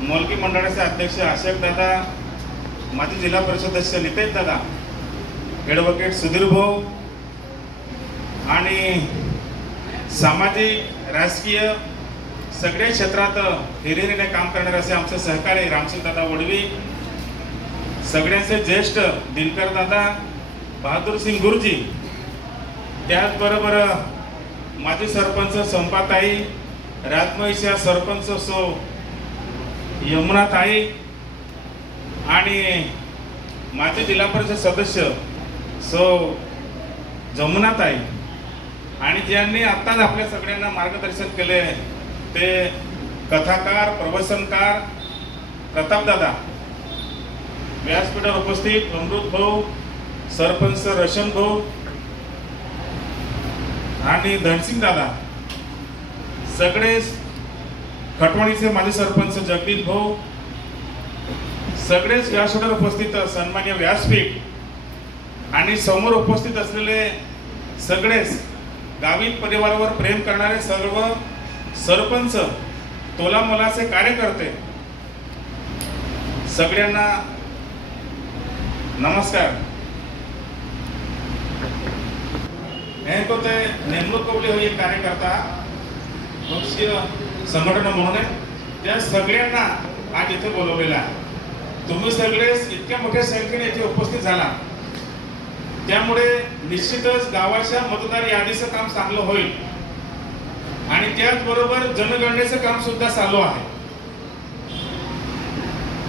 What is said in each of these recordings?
मोलकी मंडळाचे अध्यक्ष अशोक दादा, माजी जिल्हा परिषद अध्यक्ष नितेश दादा, ॲडव्होकेट सुधीर भाऊ आणि सामाजिक राजकीय सगळ्या क्षेत्रात हिरिरीने काम करणारे असे आमचे सहकारी रामसिंग दादा वडवी, सगळ्यांचे ज्येष्ठ दिनकर दादा, बहादूर सिंग गुरुजी, त्याचबरोबर माजी सरपंच संपाताई, राजमहिषा सरपंच सो यमुनाताई आणि माजी जिल्हा परिषद सदस्य सो जमुनाताई आणि ज्यांनी आत्ताच आपल्या सगळ्यांना मार्गदर्शन केले ते कथाकार प्रवचनकार प्रतापदादा, व्यासपीठावर उपस्थित अमृत भाऊ, सरपंच रशन भाऊ आणि धनसिंग दादा, सगळे खटवाडीचे माजी सरपंच जगदीश भाऊ, सगळेच व्यासपीठावर उपस्थित सन्मान्य व्यासपीठ आणि समोर उपस्थित असलेले सगळेच गावित परिवारावर प्रेम करणारे सर्व सरपंच, तोलामोलाचे कार्यकर्ते, सगळ्यांना नमस्कार. को ते नेमणूक कवली होई कार्यकर्ता पक्षीय संघटना म्हणून त्या सगळ्यांना आज इथे बोलवलेलं आहे. तुम्ही सगळे इतक्या मोठ्या संख्येने इथे उपस्थित झाला, त्यामुळे निश्चितच गावाच्या मतदार यादीचं काम चांगलं होईल आणि त्याचबरोबर जनगणनेचं काम सुद्धा चालू आहे.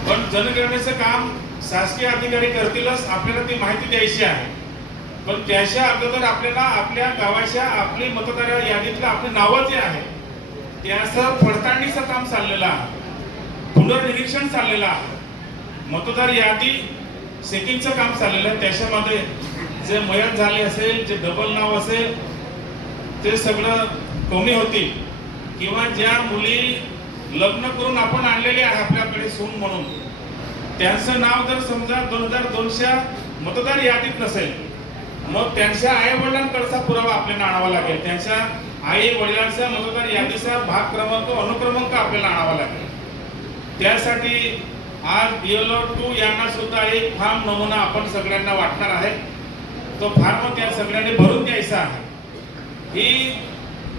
पण जनगणनेचं काम शासकीय अधिकारी करतीलच, आपल्याला ती माहिती द्यायची आहे. पण त्याच्या अगोदर आपल्याला आपल्या गावाच्या आपली मतदार यादीतलं आपली नावं जे आहे त्याचं पडताळणीचं काम चाललेलं आहे, पुनर्निरीक्षण चाललेलं आहे, मतदार यादी चेकिंगचं काम चाललेलं आहे. त्याच्यामध्ये जे मयत झाले असेल, जे डबल नाव असेल ते सगळं कमी होतील किंवा ज्या मुली लग्न करून आपण आणलेले आहे आपल्याकडे सून म्हणून, त्यांचं नाव जर समजा 2002च्या मतदार यादीत नसेल, मग त्यांच्या आई वडिलांकडचा पुरावा आपल्याला आणावा लागेल. त्यांच्या आई वडिलांचा मतदार यादीचा भाग क्रमांक अनुक्रमांक आपल्याला आणावा लागेल. त्यासाठी आज BLO 2 यांना सुद्धा एक फॉर्म नमुना आपण सगळ्यांना वाटणार आहे. तो फॉर्म त्या सगळ्यांनी भरून द्यायचा आहे. ही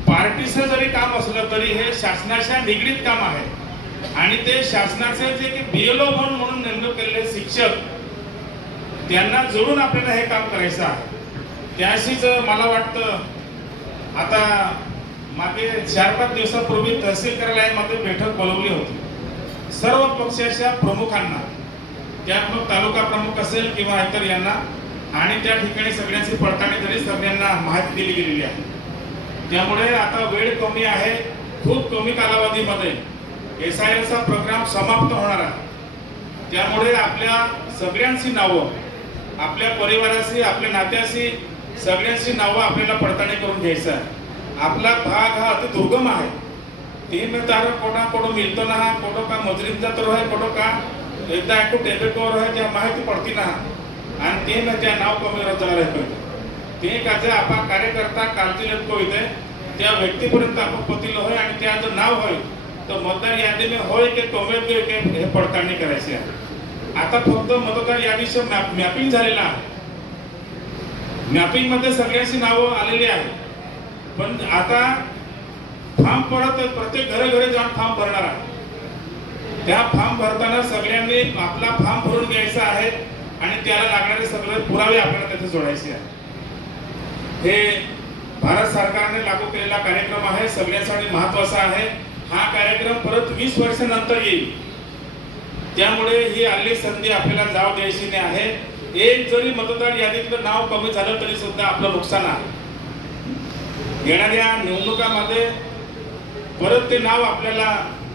पार्टीचं जरी काम असलं तरी हे शासनाच्या निगडीत काम आहे आणि ते शासनाचे जे की BLO म्हणून नेमणूक केलेले शिक्षक, त्यांना जोडून आपल्याला हे काम करायचं आहे. त्याशीच मला वाटतं आता मागे 4-5 दिवसापूर्वी तहसील कार्यालयामध्ये बैठक बोलवली होती सर्व पक्षाच्या प्रमुखांना, त्यात मग तालुका प्रमुख असेल किंवा इतर यांना, आणि त्या ठिकाणी सगळ्यांची पडताळणी तरी सगळ्यांना माहिती दिली गेलेली आहे. त्यामुळे आता वेळ कमी आहे, खूप कमी कालावधीमध्ये SIRचा प्रोग्राम समाप्त होणार आहे. त्यामुळे आपल्या सगळ्यांची नावं, आपल्या परिवाराशी, आपल्या नात्याशी सगळ्यांची नावं आपल्याला पडताळणी करून घ्यायचं आहे. आपला भाग हा अति दुर्गम आहे. तीन में तारो कोटा कोडो मिलतो ना, कोडो का मजरीम जातो रहे, कोडो का एकदा एकू टेबेको रहे, त्या माहिती पडती ना आणि ते में त्या नाव कमी रद्द राहतो. ते काजे आपा कार्यकर्ता कालची लोक इथे त्या व्यक्तीपर्यंत आपण पतिलो होय आणि त्याचं नाव होय तर मतदार यादीने होय की टोमॅटो हे पडताळणी करायची आहे. आता फक्त मतदार यादीचं मॅपिंग झालेलं आहे. मॅपिंग मध्ये सगळ्यांची नावं आलेली आहेत. पण आता फॉर्म परत प्रत्येक घरोघरी जाऊन फॉर्म भरणार आहे. त्या फॉर्म भरताना सगळ्यांनी आपला फॉर्म भरून घ्यायचा आहे आणि त्याला लागणारे सगळे पुरावे आपल्याला त्याचे जोडायचे आहे. हे भारत सरकारने लागू केलेला कार्यक्रम आहे, सगळ्यांसाठी महत्त्वाचा आहे. हा कार्यक्रम परत 20 वर्षानंतर येईल. त्यामुळे ही आलेली संधी आपल्याला जाऊ द्यायची नाही आहे. एक जरी मतदार यादीतलं नाव कमी झालं तरी सुद्धा आपलं नुकसान आहे. येणाऱ्या निवडणुकामध्ये परत ते नाव आपल्याला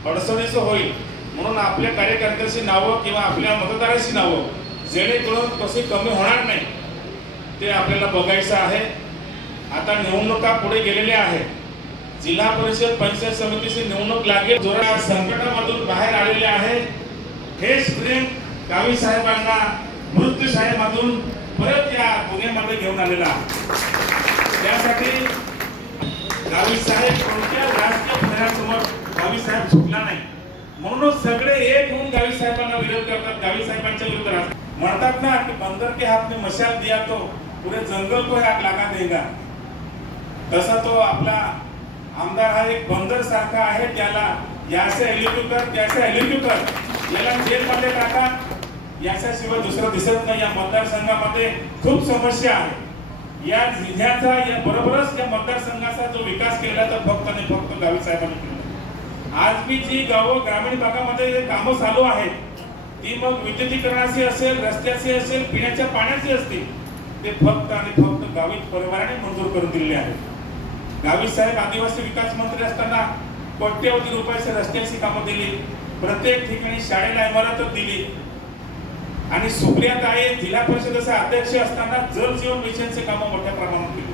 अडचणीचं होईल, म्हणून आपल्या कार्यकर्त्याची नावं किंवा आपल्या मतदाराची नावं जेणेकरून कशी कमी होणार नाही ते आपल्याला बघायचं आहे. आता निवडणुका पुढे गेलेल्या आहेत. जिल्हा परिषद पंचायत समितीची निवडणूक लागेल. जोरा संकटामधून बाहेर आलेले आहे. हे स्प्रिंग गावी साहेबांना मृत्यूशाहीमधून परत या गुन्ह्यामध्ये घेऊन आलेला आहे. त्यासाठी गावी साहेब कोणत्या राजकीय फळ्यासमोर गावी साहेब झुकला नाही. म्हणूनच सगळे एक होऊन गावी साहेबांना विरोध करतात, गावी साहेबांच्या विरोधात म्हणतात ना की बंदर के हात में मशाल दिया तो पुरे जंगल को आग लगा देगा. तसा तो आपला आमदार हा एक बंदर सारखा आहे, त्याला याचे एलिक्यू कर त्याचे एलिक्यू कर, याला जेलमध्ये टाका, याच्याशिवाय दुसरं दिसत नाही. या मतदारसंघामध्ये खूप समस्या आहे. या जिल्ह्याचा या बरोबरच या मतदारसंघाचा जो विकास केला तर फक्त आणि फक्त गावी साहेबांनी केला. आज मी जी गावं ग्रामीण भागामध्ये जे कामं चालू आहेत ती मग विद्युतीकरणाची असेल, रस्त्याची असेल, पिण्याच्या पाण्याची असतील, ते फक्त आणि फक्त गावित परिवाराने मंजूर करून दिलेले आहेत. गावित साहेब आदिवासी विकास मंत्री असताना कोट्यवधी रुपयाची रस्त्याची कामं दिली, प्रत्येक ठिकाणी शाळेला इमारत दिली आणि सुप्रियाताई जिल्हा परिषदेचे अध्यक्ष असताना जल जीवन मिशनचे कामं मोठ्या प्रमाणात केली.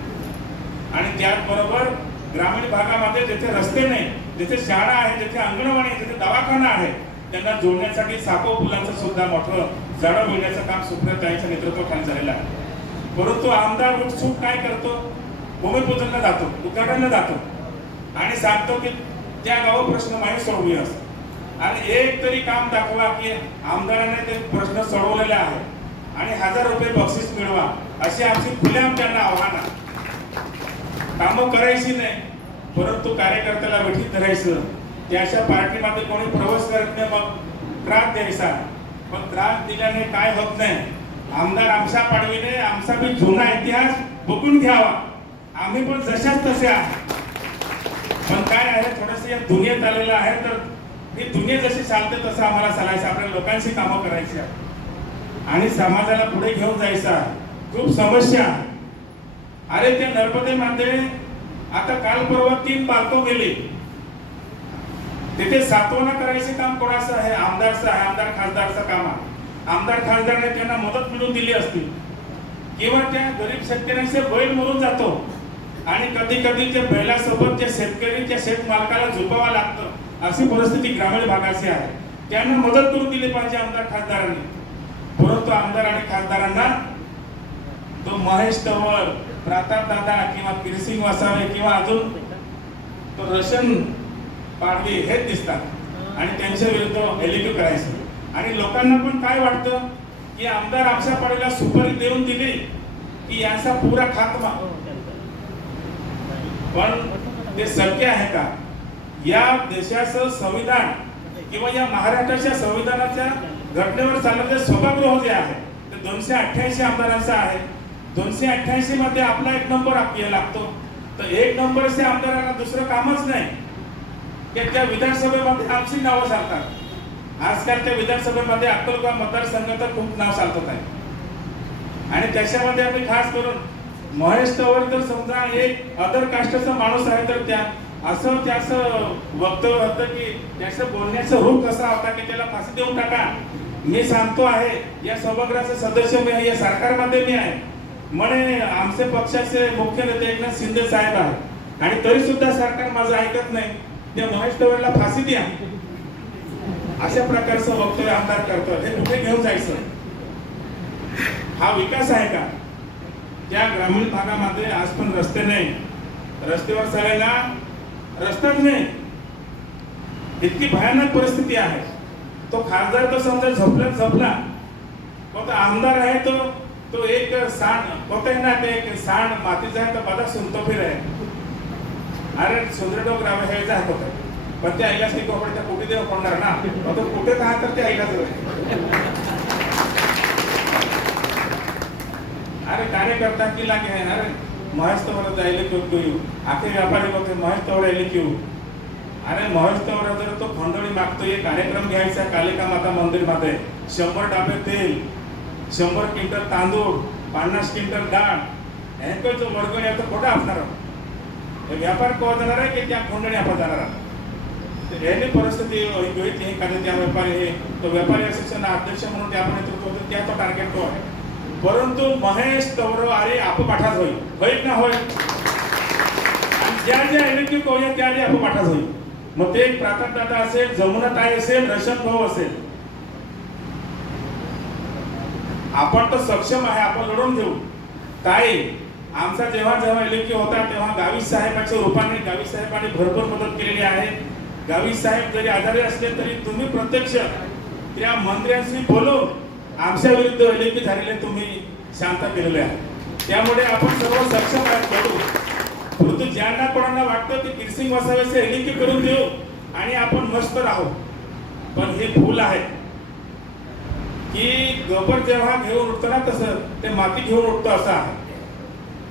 आणि त्याचबरोबर ग्रामीण भागामध्ये जिथे रस्ते नाही, जिथे शाळा आहे, जिथे अंगणवाडी आहे, जिथे दवाखाना आहे, त्यांना जोडण्यासाठी साखो पुलांचं सुद्धा मोठं झाडं मिळण्याचं काम सुप्रियाताईंच्या नेतृत्वाखाली झालेलं आहे. परंतु आमदार उत्सुक काय करतो, भूमिपूजनला जातो, उद्घाटनला जातो आणि सांगतो की त्या गाव प्रश्न माहिती सोडवूया. आणि एक तरी काम दाखवा की आमदाराने ते प्रश्न सोडवलेले आहे आणि 1000 रुपये बक्षीस मिळवा, अशी आमची खुलेआम त्यांना आव्हान आहे. कामं करायची नाही, परंतु कार्यकर्त्याला वेठीत धरायचं. त्याच्या पार्टीमध्ये कोणी प्रवेश करत नाही, मग त्रास द्यायचा. पण त्रास दिल्याने काय होत नाही. आमदार आमच्या पाडवीने आमचा बी जुना इतिहास बघून घ्यावा. आम्ही पण जशाच तसे आहे. पण काय आहे, थोडंसं या दुनियेत आलेलं आहे, तर ही दुनिया जशी चालते तसं आम्हाला चालायचं. आपल्या लोकांची कामं करायची आणि समाजाला पुढे घेऊन जायचं. खूप समस्या. अरे त्या नर्मदेमध्ये आता काल परवा 3 बालकं गेली. तिथे सातवणा करायचे काम कोणाचं आहे? आमदारचं आहे. आमदार खासदारचं काम आहे. आमदार खासदारने त्यांना मदत मिळवून दिली असती, किंवा त्या गरीब शेतकऱ्यांचे बैल मरून जातो आणि कधी कधी त्या बैलासोबत त्या शेतकरी त्या शेतमालकाला झोपावं लागतं. अशी परिस्थिती ग्रामीण भागाची आहे. त्यांना मदत करून दिली पाहिजे आमदार खासदारांनी. परंतु आमदार आणि खासदारांना तो महेश तवळ, प्रताप दादा किंवा किरसिंग वसावे किंवा अजून तो रशन पाडवी हेच दिसतात आणि त्यांच्या विरुद्ध एलिक्यू करायचं. आणि लोकांना पण काय वाटतं की आमदार आमच्या पाडीला सुपारी देऊन दिली की यांचा पुरा खात्मा. पण ते शक्य आहे का? या देशाचं संविधान किंवा या महाराष्ट्राच्या संविधानाच्या घटनेवर चालणारे सभागृह जे आहे ते 288 आमदारांचं आहे. 288 मध्ये आपला 1 नंबर आपल्याला लागतो. तर 1 नंबरच्या आमदारांना दुसरं कामच नाही की त्या विधानसभेमध्ये आमची नावं चालतात. आजकाल त्या विधानसभेमध्ये अक्कलकोट मतदारसंघाचं खूप नाव चालत आहे. आणि त्याच्यामध्ये आम्ही खास करून महेश तवळ जर समजा एक अदर कास्टचा माणूस आहे तर त्या असं त्याचं वक्तव्य होतं की त्याचं बोलण्याचं रूप कसा होता की त्याला फाशी देऊन टाका. मी सांगतो आहे, या सभागृहाचे सदस्य मी आहे, या सरकारमध्ये मी आहे. म्हणे आमचे पक्षाचे मुख्य नेते एकनाथ शिंदे साहेब आहे आणि तरी सुद्धा सरकार माझं ऐकत नाही. त्या महेश तवळला फाशी द्या, अशा प्रकारचं वक्तव्य आमदार करतो. हे कुठे घेऊन जायचं? हा विकास आहे का? त्या ग्रामीण भागामध्ये आज पण रस्ते नाही. रस्त्यावर चालायला रस्ताच नाही. इतकी भयानक परिस्थिती आहे. तो खासदार तर समजा झोपला. तो आमदार आहे तो एक सांड होते ना, ते एक सांड मातीचा आहे तर बदा सुनतो फिर आहे. अरे सुंदरडो ग्राम हे जात होतं, पण ते आईलाच नाही कोपड त्या कुठे देव पडणार ना. तो कुठे का तर ते आईलाच. अरे कार्यकर्ता की लागे है. अरे महेश तवळ जायला क्यों आखे व्यापारी होते महेश तवळ यायला क्यों? अरे महेश तवळ जर तो खंडोळी मागतोय, कार्यक्रम घ्यायचा कालिका माता मंदिर मध्ये, 100 डबे तेल, 100 क्विंटल तांदूळ, 50 क्विंटल डाळ, ह्यांचा जो वर्ग आहे तो कुठं असणार? व्यापार कोण जाणार आहे की त्या खंडोळी आपण जाणार आहे? याने परिस्थिती हे कारण त्या व्यापारी हे तो व्यापारी असोसिएशन अध्यक्ष म्हणून त्या नेतृत्व होते, त्या तो टार्गेट तो आहे. परंतु महेश तवळ अरे पाठाच होईल ना होईल. आणि ज्या इलेक्ट्रिक होईल त्या पाठाच होईल. मग ते प्रताप दादा असेल, जमुनाताई असेल, रशन भाऊ असेल, आपण तर सक्षम आहे. आपण लढून घेऊ. ताई आमचा जेव्हा इलेक्ट्रिक होता तेव्हा गावी साहेबांच्या रूपाने गावी साहेबांनी भरपूर मदत केलेली आहे. गावी साहेब जरी आजारी असले तरी तुम्ही प्रत्यक्ष त्या मंत्र्यांशी बोलून आमच्या विरुद्ध एलिपी झालेले तुम्ही शांत केलेले आहे. त्यामुळे आपण सर्व सक्षम आहेत करू. परंतु ज्यांना कोणाला वाटतं की किरसिंग वसावेचे एलिपी करून देऊ आणि आपण मस्त राहू, पण हे भूल आहे की गोबर जेव्हा घेऊन उठतो ना तसं ते माती घेऊन उठतो असं आहे.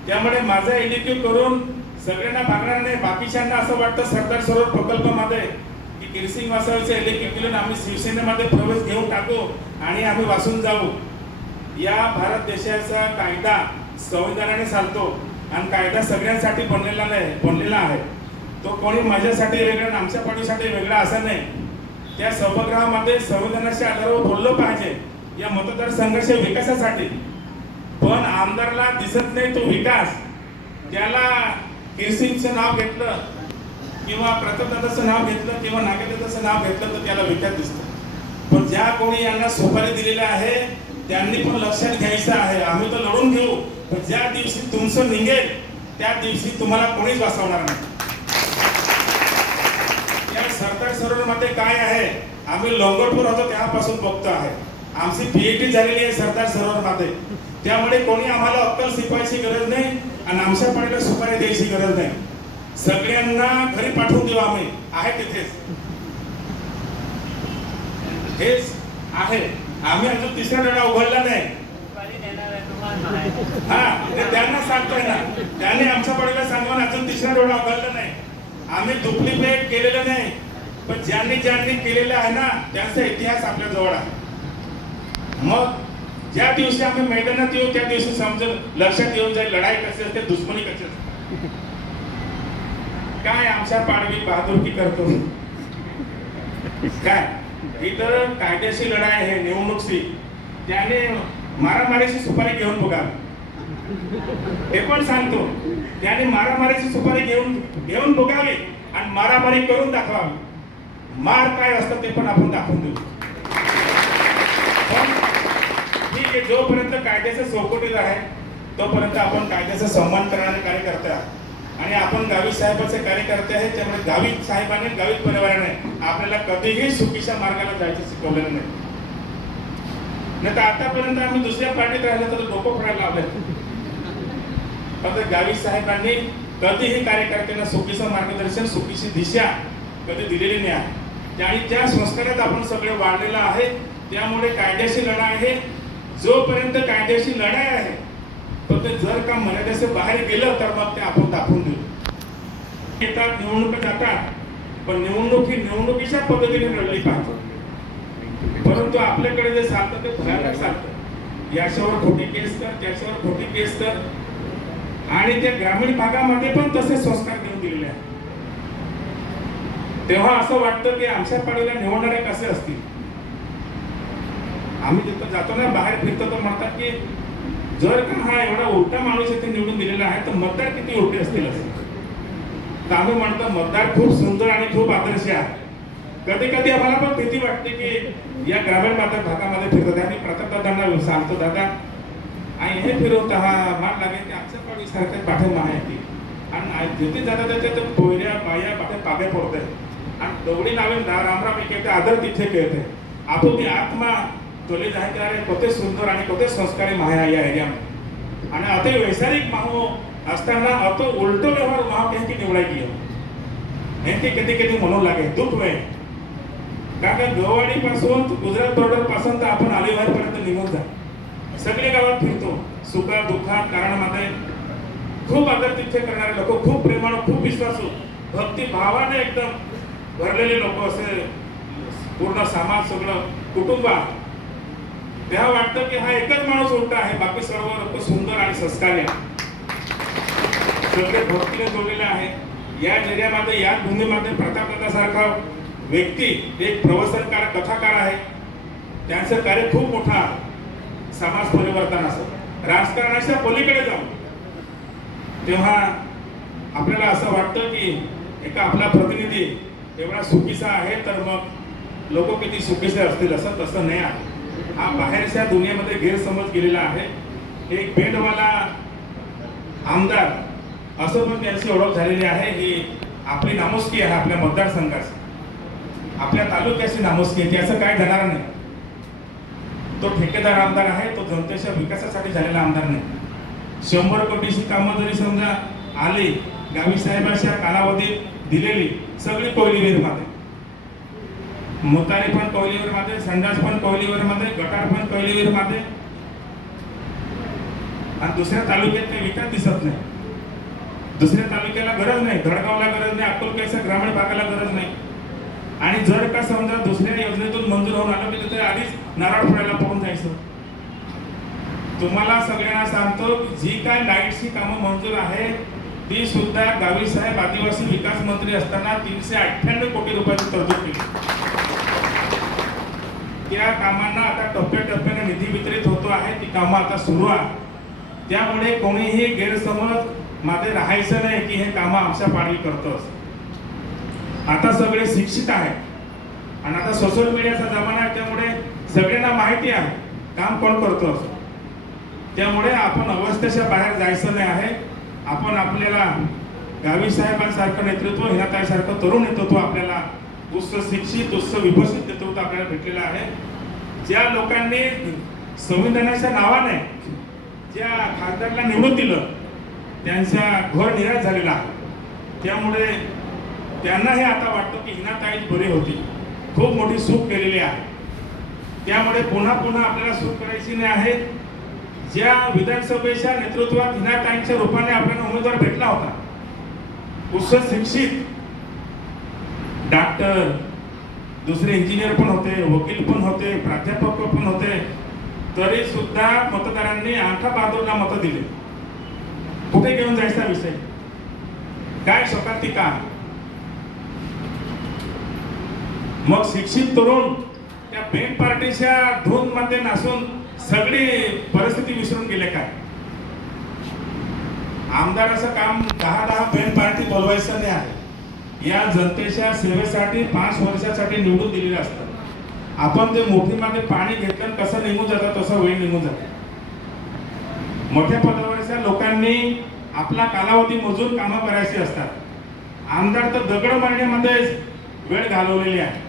त्यामुळे माझा एलिपी करून सगळ्यांना भागणार नाही. बाकीच्यांना असं वाटतं सरदार सरोवर प्रकल्पामध्ये की किरसिंग वसावेचे एलिपी केलं आम्ही शिवसेनेमध्ये प्रवेश घेऊन टाकू आणि आम्ही वाचून जाऊ. या भारत देशाचा कायदा संविधानाने चालतो आणि कायदा सगळ्यांसाठी बनलेला आहे. तो कोणी माझ्यासाठी वेगळा आणि आमच्या पाठीसाठी वेगळा असा नाही. त्या सभागृहामध्ये संविधानाच्या आधारावर बोललं पाहिजे या मतदारसंघाच्या विकासासाठी. पण आमदारला दिसत नाही तो विकास. त्याला किरसिंगचं नाव घेतलं किंवा प्रतापदादाचं नाव घेतलं किंवा नागेदादाचं नाव घेतलं तर त्याला विकास दिसतं. पण ज्या कोणी यांना सुपारी दिलेली आहे त्यांनी पण लक्षात घ्यायचं आहे. आम्ही तर लढून घेऊ, पण ज्या दिवशी तुमचं निघेल त्या दिवशी तुम्हाला कोणीच वाचवणार नाही. या सरदार सरोवरमध्ये काय आहे, आम्ही लोंगरपूर होतो तेव्हापासून बघतो आहे. आमची PhD झालेली आहे सरदार सरोवरमध्ये. त्यामुळे कोणी आम्हाला अक्कल शिकवायची गरज नाही आणि आमच्या पाण्याला सुपारी द्यायची गरज नाही. सगळ्यांना घरी पाठवून देऊ आम्ही आहे तिथेच. हेच आहे. आम्ही अजून तिसरा डोळा उघडला नाही. हा ते त्यांना सांगतोय ना, त्याने आमच्या पाडीला सांगून अजून तिसरा डोळा उघडला नाही. आम्ही डुप्लिकेट केलेलं नाही, पण ज्यांनी केलेलं आहे ना त्यांचा इतिहास आपल्या जवळ आहे. मग ज्या दिवशी आम्ही मैदानात येऊ त्या दिवशी समजेल, लक्षात येऊन जाईल लढाई कशी असते, दुश्मनी कशी असते. काय आमच्या पाडवी बहादुरकी करतो काय. इथं कायद्याची लढाई आहे निवडणुकीची. त्याने मारामारीची सुपारी घेऊन बघा. हे पण सांगतो त्याने मारामारीची सुपारी घेऊन बघावी आणि मारामारी करून दाखवावी. मार काय असतं ते पण आपण दाखवून देऊ. ठीक आहे, जोपर्यंत कायद्याच्या चौकटीत आहे तोपर्यंत आपण कायद्याचा सन्मान करणारे कार्यकर्ते आहात आणि आपण गावी साहेबांचे कार्यकर्ते आहेत. त्यामुळे गावी साहेबांनी गावी परिवाराने आपल्याला कधीही चुकीच्या मार्गाला जायचं शिकवलेलं नाही. नाही तर आतापर्यंत आम्ही दुसऱ्या पार्टीत राहिलं तर डोकं फोडायला लावले. फक्त गावी साहेबांनी कधीही कार्यकर्त्यांना चुकीचं मार्गदर्शन, चुकीची दिशा कधी दिलेली नाही आहे. आणि त्या संस्कारात आपण सगळे वाढलेलं आहे. त्यामुळे कायद्याची लढाई आहे. जोपर्यंत कायद्याची लढाई आहे पण ते जर का मर्यादेचे बाहेर गेलं तर मग ते आपण दाखवून देऊ. येतात निवडणुका जातात, पण निवडणुकीच्या पद्धतीने लढली पाहिजे. परंतु आपल्याकडे जे चालतं ते भयानक चालतं. याच्यावर खोटी केस कर, त्याच्यावर खोटी केस कर. आणि त्या ग्रामीण भागामध्ये पण तसे संस्कार देऊन दिलेले आहेत. तेव्हा असं वाटतं की आमच्या पाडीला निवडणारे कसे असतील. आम्ही तिथं जातो ना, बाहेर फिरतो तर म्हणतात की जर का हा एवढा उलटा माणूस इथे निवडून दिलेला आहे तर मतदार किती उलटे असतील असं. तर आम्ही म्हणतो मतदार खूप सुंदर आणि खूप आदर्श आहे. कधी कधी आम्हाला पण भीती वाटते की या ग्रामीण भागामध्ये फिरतात आणि प्रतापदादांना सांगतो दादा आणि हे फिरवता हा मान लागेल ते आमच्या पाडी सारख्या पाठे माहिती आणि जिथे जाता त्याच्या पोयऱ्या बाया पाठे पागे पडते आणि दौडी नावे रामराम एक आदर तिथे खेळते. आपोपी आत्मा तोले जाय त्यारे कोते सुंदर आणि कोते संस्कारी माया या एरियामध्ये आणि अति वैचारिक माहो असताना अतो उलटो व्यवहार वहाँ कहीं की निवडायची हे कधी कधी म्हणू लागे दुःख वे. कारण गोवाडी पासून गुजरात बॉर्डर पासून तर आपण अलिबाग पर्यंत निघून जा. सगळे गावात फिरतो सुखा दुःखात कारणामध्ये. खूप आदर तिथे करणारे लोक, खूप प्रेमानं, खूप विश्वासू, भक्ती भावाने एकदम भरलेले लोक असे पूर्ण समाज सगळं कुटुंब आहे. तेव्हा वाटतं की हा एकच माणूस उलटा आहे, बाकी सर्व लोक सुंदर आणि संस्कारी आहे. सगळे भक्तीने जोडलेले आहे. या एरियामध्ये या भूमीमध्ये प्रतापदादासारखा व्यक्ती एक प्रवचनकार, कथाकार आहे. त्यांचं कार्य खूप मोठं आहे. समाज परिवर्तनाचं, राजकारणाच्या पलीकडे जाऊन. तेव्हा आपल्याला असं वाटतं की एका आपला प्रतिनिधी एवढा चुकीचा आहे तर मग लोक किती चुकीचे असतील असं तसं नाही आहे. हा बाहेरच्या दुनियेमध्ये गैरसमज केलेला आहे. एक बेंडवाला आमदार असं पण त्यांची ओळख झालेली आहे. ही आपली नामुष्की आहे आपल्या मतदारसंघाची. आपल्या तालुक्याची नामुष्की येते, असं काय जाणार नाही. तो ठेकेदार आमदार आहे, तो जनतेच्या विकासासाठी झालेला आमदार नाही. 100 कोटीची कामं जरी समजा आली, गावी साहेबांच्या कालावधीत दिलेली सगळी कोयलीवीरमध्ये, मुतारी पण कोयलीवीरमध्ये, संडास पण कोयलीवीरमध्ये, गटार पण कोयलीवीरमध्ये, आणि दुसऱ्या तालुक्यात काही विकास दिसत नाही. दुसऱ्या तालुक्याला गरज नाही, धडगावला गरज नाही, अक्कलकोटच्या ग्रामीण भागाला गरज नाही. आणि जर का समजा दुसऱ्या योजनेतून मंजूर होऊन आलं की तिथे आधीच नारळ फोडायला पळून जायचं. तुम्हाला सगळ्यांना सांगतो, जी काय लाईटची कामं मंजूर आहे ती सुद्धा गावी साहेब आदिवासी विकास मंत्री असताना 398 कोटी रुपयाची तरतूद केली. त्या कामांना आता टप्प्याटप्प्याने निधी वितरित होतो आहे, ती कामं आता सुरू आहे. त्यामुळे कोणीही गैरसमज मध्ये राहायचं नाही की हे कामं आमच्या पाडवी करतोस. आता सगळे शिक्षित आहेत आणि आता सोशल मीडियाचा जमाना आहे, त्यामुळे सगळ्यांना माहिती आहे काम कोण करतो. त्यामुळे आपण अवस्थेच्या बाहेर जायचं नाही आहे. आपण आपल्याला गावी साहेबांसारखं नेतृत्व, हिनाताईसारखं तरुण नेतृत्व, आपल्याला उच्च शिक्षित उच्च विभूषित नेतृत्व आपल्याला भेटलेलं आहे. ज्या लोकांनी संविधानाच्या नावाने ज्या खासदारांना निवडून दिलं त्यांचा घोर निराश झालेला आहे. त्यामुळे त्यांनाही आता वाटतं की हिनाताई बरी होती, खूप मोठी चूक केलेली आहे. त्यामुळे पुन्हा पुन्हा आपल्याला चूक करायची नाही आहे. ज्या विधानसभेच्या नेतृत्वात हिनाताईंच्या रूपाने आपल्याला उमेदवार भेटला होता, उच्च शिक्षित डॉक्टर, दुसरे इंजिनियर पण होते, वकील पण होते, प्राध्यापक पण होते, तरी सुद्धा मतदारांनी आंखा बहादूरला मतं दिले. कुठे घेऊन जायचा विषय, काय शोकांतिका. मग शिक्षित तरुण त्या बेन पार्टीच्या धून मध्ये नासून सगळी परिस्थिती विसरून गेले काय. आमदाराचं काम 10 बेन पार्टी बोलवायचं नाही आहे. या जनतेच्या सेवेसाठी 5 वर्षासाठी निवडून दिलेलं असतं. आपण ते मोठीमध्ये पाणी घेतलं, कसं निघून जातं तसं वेळ निघून जातं. मोठ्या पदावरच्या लोकांनी आपला कालावधी मोजून कामं करायची असतात. आमदार तर दगड मारण्यामध्येच वेळ घालवलेली आहे.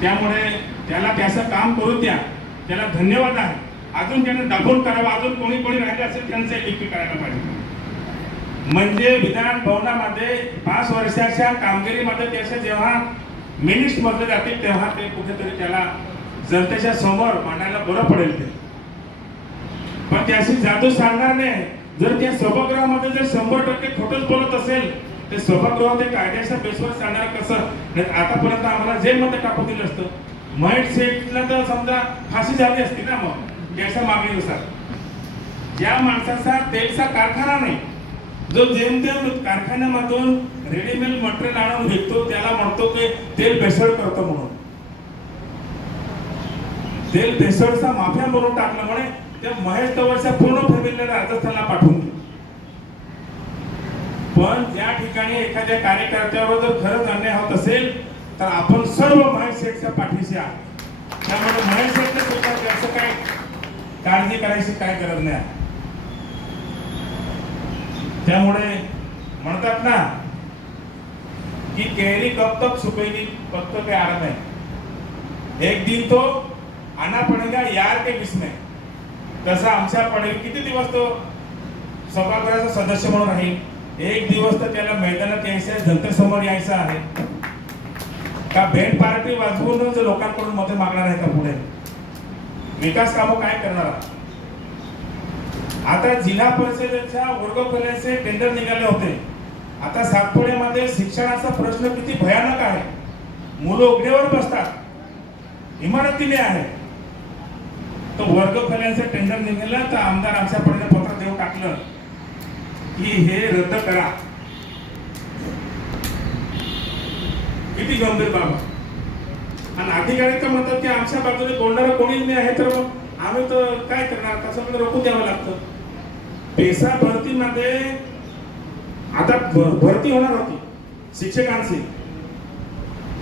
त्यामुळे त्याला त्याचं काम करू द्या, त्याला धन्यवाद आहे. अजून त्याने दाखवून करावं, अजून कोणी राहिले असेल त्यांचं एक करायला पाहिजे. म्हणजे विधान भवनामध्ये 5 वर्षाच्या कामगिरीमध्ये त्याचे जेव्हा मिनिट्स म्हटले जातील तेव्हा ते कुठेतरी त्याला जनतेच्या समोर मांडायला बरं पडेल. ते पण त्याची जादू सांगणार नाही. जर त्या सभागृहामध्ये जर 100% खोटंच बोलत असेल, ते सभागृह ते कायद्याच्या बेसवर चालणार कसं. आतापर्यंत आम्हाला जेलमध्ये टाकून दिलं असतं. महेश शेठला तर समजा फाशी झाली असती ना. मग त्याच्या मागणीनुसार ज्या माणसाचा तेलचा कारखाना नाही, जो जेमतेम कारखान्यामधून रेडीमेड मटेरियल आणून विकतो, त्याला म्हणतो की तेल भेसळ करतो म्हणून. तेल भेसळचा माफिया म्हणून टाकलं म्हणे. त्या महेश तवरच्या पूर्ण फॅमिलीला राजस्थानला पाठवून दिलं. पण ज्या ठिकाणी एखाद्या कार्यकर्त्यावर जर खरंच अन्याय होत असेल तर आपण सर्व महेश शेठच्या पाठीशी आहोत. त्यामुळे महेश शेठने सुद्धा त्याचं काय काळजी करायची काय गरज नाही. त्यामुळे म्हणतात ना की केरी कब तक सुखेगी, कब तक आ रहा है, एक दिन तो आना पडेगा यार के बीच में. तसं आमच्या पडेल किती दिवस तो सभागृहाचा सदस्य म्हणून राहील. एक दिवस तर त्याला मैदानात यायचं आहे, जनतेसमोर यायचं आहे. का बेन पार्टी वाजवूनच लोकांकडून मते मागणार आहे का पुढे. विकास कामं काय करणार. आता जिल्हा परिषदेच्या वर्गखोल्यांचे टेंडर निघाले होते. आता सातपुड्यामध्ये शिक्षणाचा प्रश्न किती भयानक आहे. मुलं उघड्यावर बसतात, इमारतीने आहे. तो वर्गखोल्यांचे टेंडर निघालं तर आमदार आमच्यापर्यंत पत्र देऊन टाकलं की हे रद्द करा. किती गंभीर बाब. आणि अधिकारी तर म्हणतात की आमच्या बाजूने बोलणारं कोणीच नाही आहे, तर मग आम्ही तर काय करणार, तसं म्हणजे रोखून द्यावं लागतं. पेसा भरतीमध्ये आता भरती होणार होती शिक्षकांची.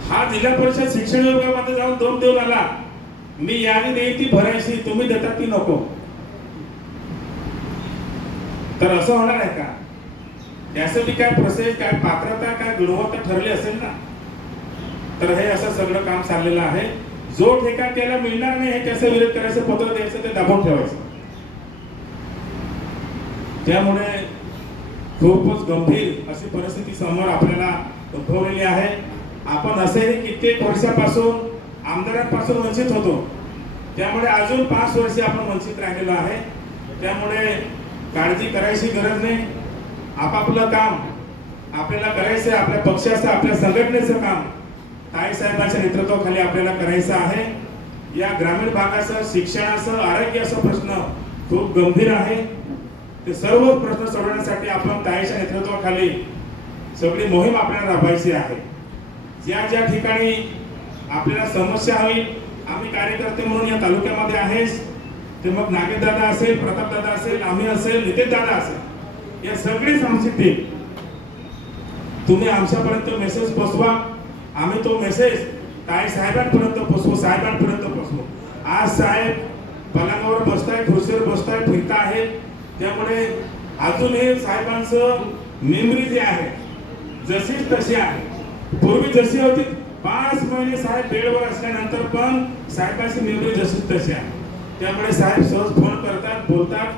हा जिल्हा परिषद शिक्षण विभागामध्ये जाऊन 2 देऊन आला, मी यादी देईल ती भरायची, तुम्ही देतात ती नको. तर असं होणार आहे का. त्यासाठी काय प्रोसेस, काय पात्रता, काय गुणवत्ता ठरली असेल ना. तर हे असं सगळं काम चाललेलं आहे. जो ठेका त्याला मिळणार नाही हे त्याचा विरोध करायचं, पत्र द्यायचं, ते दाबून ठेवायचं. त्यामुळे खूपच गंभीर अशी परिस्थिती समोर आपल्याला उद्भवलेली आहे. आपण असेही कित्येक वर्षापासून आमदारांपासून वंचित होतो, त्यामुळे अजून 5 वर्षे आपण वंचित राहिलेलो आहे. त्यामुळे काळजी करायची गरज नाही. आपापलं काम आपल्याला करायचं आहे. आपल्या पक्षाचं, आपल्या संघटनेचं काम ताईसाहेबांच्या नेतृत्वाखाली आपल्याला करायचं आहे. या ग्रामीण भागाचं शिक्षणाचं, आरोग्याचा प्रश्न खूप गंभीर आहे. ते सर्व प्रश्न सोडवण्यासाठी आपण ताईच्या नेतृत्वाखाली सगळी मोहीम आपल्याला राबवायची आहे. ज्या ज्या ठिकाणी आपल्याला समस्या होईल, आम्ही कार्यकर्ते म्हणून या तालुक्यामध्ये आहेच. ते मग नागेशदादा असेल, प्रतापदादा असेल, आम्ही असेल, नितेशदादा असेल, या सगळीच आमची टीम. तुम्ही आमच्यापर्यंत मेसेज पोचवा. आम्ही तो मेसेज ताई साहेबांपर्यंत पोचवू, साहेबांपर्यंत पोचवू. आज साहेब पलंगावर बसताय, खुर्चीवर बसताय, फिरता आहेत. त्यामुळे अजूनही साहेबांचं मेमरी जी आहे जशीच तशी आहे. पूर्वी जशी होती, 5 महिने साहेब बेडवर असल्यानंतर पण साहेबांची मेमरी जशीच तशी आहे. त्यामुळे साहेब सहज फोन करतात, बोलतात.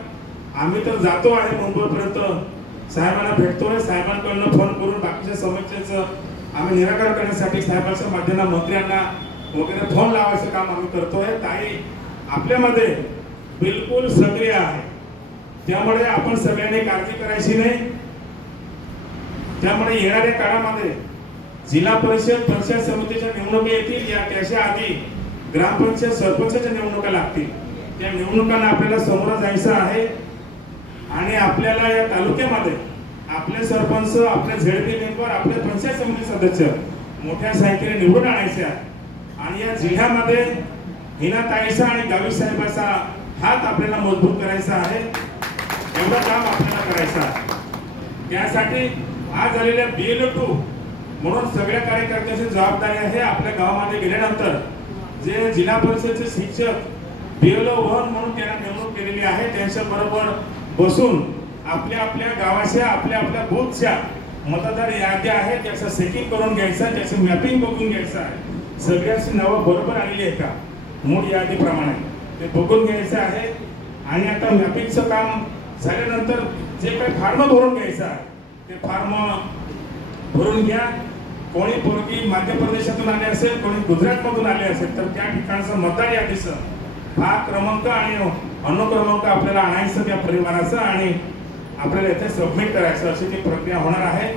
आम्ही तर जातो आहे मुंबईपर्यंत, साहेबांना भेटतोय. साहेबांकडनं फोन करून बाकीच्या समस्येचं आम्ही निराकरण करण्यासाठी साहेबांच्या माध्यमातून मंत्र्यांना वगैरे फोन लावायचं काम आम्ही करतोय. ताई आपल्यामध्ये बिलकुल सक्रिय आहे. त्यामुळे आपण सगळ्यांनी काळजी करायची नाही. त्यामुळे येणाऱ्या काळामध्ये जिल्हा परिषद, पंचायत समितीच्या निवडणुका येतील. त्याच्या आधी ग्रामपंचायत, सरपंचाच्या निवडणुका लागतील. त्या निवडणुकांना आपल्याला समोर जायचं आहे. आणि आपल्याला या तालुक्यामध्ये आपले सरपंच, आपले झेडपी मेंबर, आपले पंचायत समिती सदस्य मोठ्या संख्येने निवडून आणायचे आहे. आणि या जिल्ह्यामध्ये हिनाताईचा आणि गावी साहेबाचा हात आपल्याला मजबूत करायचा आहे. एवढं काम आपल्याला करायचं आहे. त्यासाठी आज झालेल्या BLO2 म्हणून सगळ्या कार्यकर्त्यांची जबाबदारी आहे. आपल्या गावामध्ये गेल्यानंतर जे जिल्हा परिषदेचे शिक्षक BLO1 म्हणून त्यांना नेमणूक केलेली आहे, त्यांच्या बरोबर बसून आपल्या आपल्या गावाच्या, आपल्या आपल्या बूथच्या मतदार याद्या आहेत त्याचं सेटिंग करून घ्यायचं, त्याचं मॅपिंग बघून घ्यायचं आहे. सगळ्यांची नावं बरोबर आलेली आहे का मूळ यादीप्रमाणे ते बघून घ्यायचं आहे. आणि आता मॅपिंगचं काम झाल्यानंतर जे काही फॉर्म भरून घ्यायचं आहे ते फॉर्म भरून घ्या. कोणी पोरगी मध्य प्रदेशातून आले असेल, कोणी गुजरातमधून आले असेल, तर त्या ठिकाणचं मतदार यादीचं हा क्रमांक आणि अनुक्रमांक आपल्याला आणायचं त्या परिवाराचं आणि आपल्याला इथे सबमिट करायचं, अशी ती प्रक्रिया होणार आहे.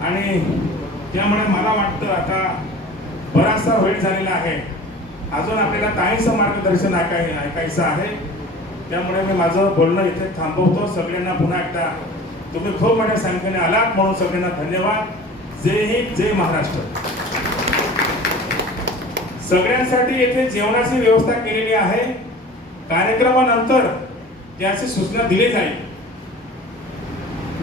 आणि त्यामुळे मला वाटतं आता बराचसा वेळ झालेला आहे. अजून आपल्याला ताईंचं मार्गदर्शन ऐकायचं आहे. त्यामुळे मी माझं बोलणं इथे थांबवतो. सगळ्यांना पुन्हा एकदा तुम्ही खूप मोठ्या संख्येने आलात म्हणून सगळ्यांना धन्यवाद. जय हिंद, जय महाराष्ट्र. सगळ्यांसाठी येथे जेवणाची व्यवस्था केलेली आहे. कार्यक्रमानंतर त्याची सूचना दिली जाईल.